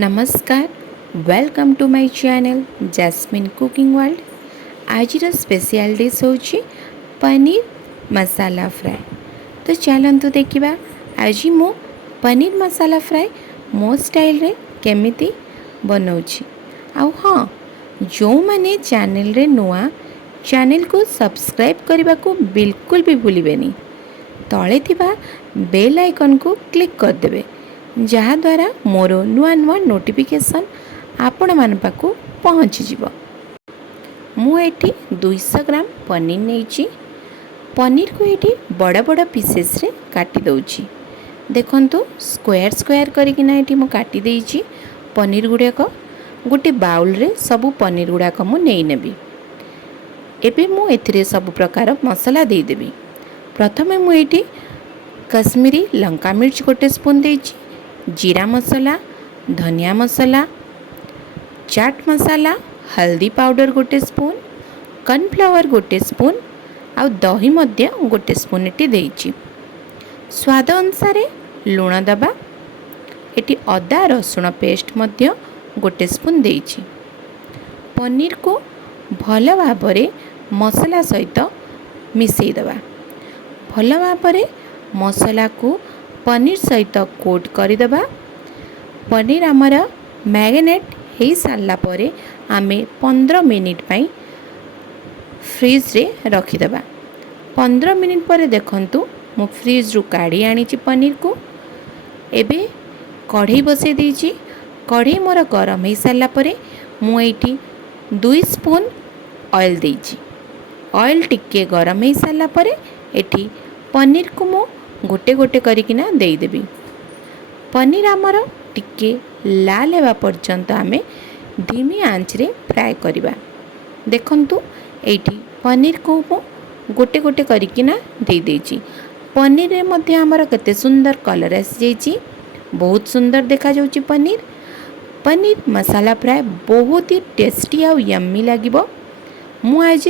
नमस्कार welcome to my channel Jasmine Cooking World. आज special dish होची पनीर मसाला फ्राए। तो चलतु देखा आज मु पनीर मसाला फ्राए मो स्टाइल रे केमिति बनाऊची। आउ हाँ, जो मैंने चैनल रे नुआ चैनल को सब्सक्राइब करने को बिल्कुल भी भूलिबेनी। तले थिबा बेल आइकन को क्लिक कर देबे, जहाँद्वारा मोर नुआ नुआ नोटिफिकेशन आपण मान पाखु पहुँची जिवो। मु एठी 200 ग्राम पनीर नेइची। पनीर को एठी बड़ बड़ पीसेस रे काटी दउची। देखंतु स्क्वायर स्क्वायर करिकिना एठी मु काटी देइची। पनीर गुड़ाक गोटे बाउल रे सबु पनीर गुड़ाक मु नेइ नेबी। एबे मु एथिरे सब प्रकार मसला देई देबी। प्रथमे मु एठी कश्मीरी लंका मिर्च गोटे स्पून देइची, जीरा मसला, धनिया मसला, चाट मसाला, हल्दी पाउडर गोटे स्पून, कॉर्नफ्लावर गोटे स्पून आउ दही मध्य गोटे स्पून एटी देइची। स्वाद अनुसार लुण दबा। एटी अदा रसुण पेस्ट मध्य गोटे स्पून देइची। पनीर को भल भाबरे मसला सहित मिसई दबा। भल भाबरे मसला को पनीर सहित कोट करदेबा। पनीर आमर मैरिनेट हो सारा पर आमे 15 मिनिट पाई फ्रिज रे रखिदेबा। 15 मिनिट पर देखंतु मु फ्रिज रु काढ़ी आनी पनीर को। एबे कढ़ई बसई देइची। कढ़ई मोर गरम हो सारा पर मु एठी 2 स्पून ऑयल देइची। ऑयल टिके गरम हो सारा पर एठी पनीर को मु गोटे गोटे करिकिना देई देबी। पनीर आमर टिके लाल हेबा पर्यंत आमे धीमी आंच रे फ्राए करिबा। देखंतु एठी पनीर को मु गोटे गोटे करिकिना देई देइची। पनीर रे मध्ये आमर केते सुंदर कलर आसी जाइची। बहुत सुंदर देखा जाउची पनीर। पनीर मसाला फ्राए बहुत ही टेस्टी आ यम्मी लागिबो। मु आज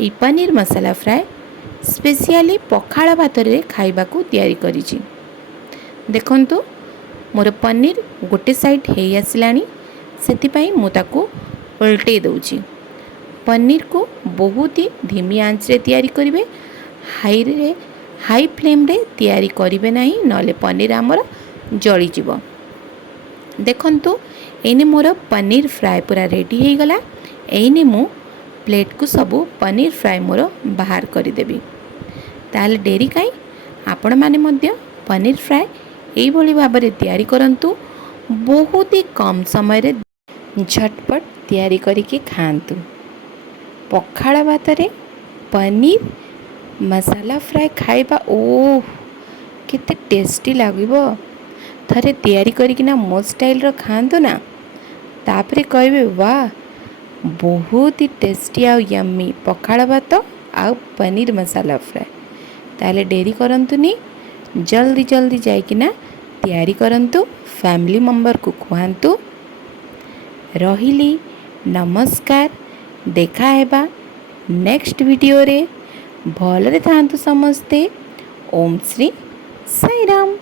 ई पनीर मसाला फ्राए स्पेशली पखाड़ भात रे खाइबा को तैयारी करिछि। देखंतु मोर पनीर गोटे साइड हे आसिलानी, सेति पई मु ताको उल्टे दउछि। पनीर को बहुत ही धीमी आंच रे तैयारी करिवे। हाई फ्लेम रे तैयारी करिवे नाही, नले पनीर हमर जळी जिवो। देखंतु एने मोर पनीर फ्राए पूरा रेडी हे गला। एने मु प्लेट को सबू पनीर फ्राए मोर बाहर करदेवी। ताले डेरी काई, आपण माने मध्य पनीर फ्राए एई भली भाबरे तैयारी करंतु। बहुत ही कम समय रे झटपट तैयारी करिके खांतु। पखाड़ भात रे पनीर मसाला फ्राए खाइबा ओह केते टेस्टी लागिबो। थरे तैयारी करिकिना मो स्टाइल रो खांतु ना, तापरे कहबे वाह बहुत ही टेस्टी आ यम्मी पखाड़ भात आ पनीर मसाला फ्राए। ताले डेरी करंतुनी, जल्दी जल्दी जाइकिना तैयारी करंतु। फैमिली मेंबर को खुआंतु। रहिली नमस्कार। देखा हेबा नेक्स्ट वीडियो रे। भलरे थांतु समस्ते। ओम श्री साई राम।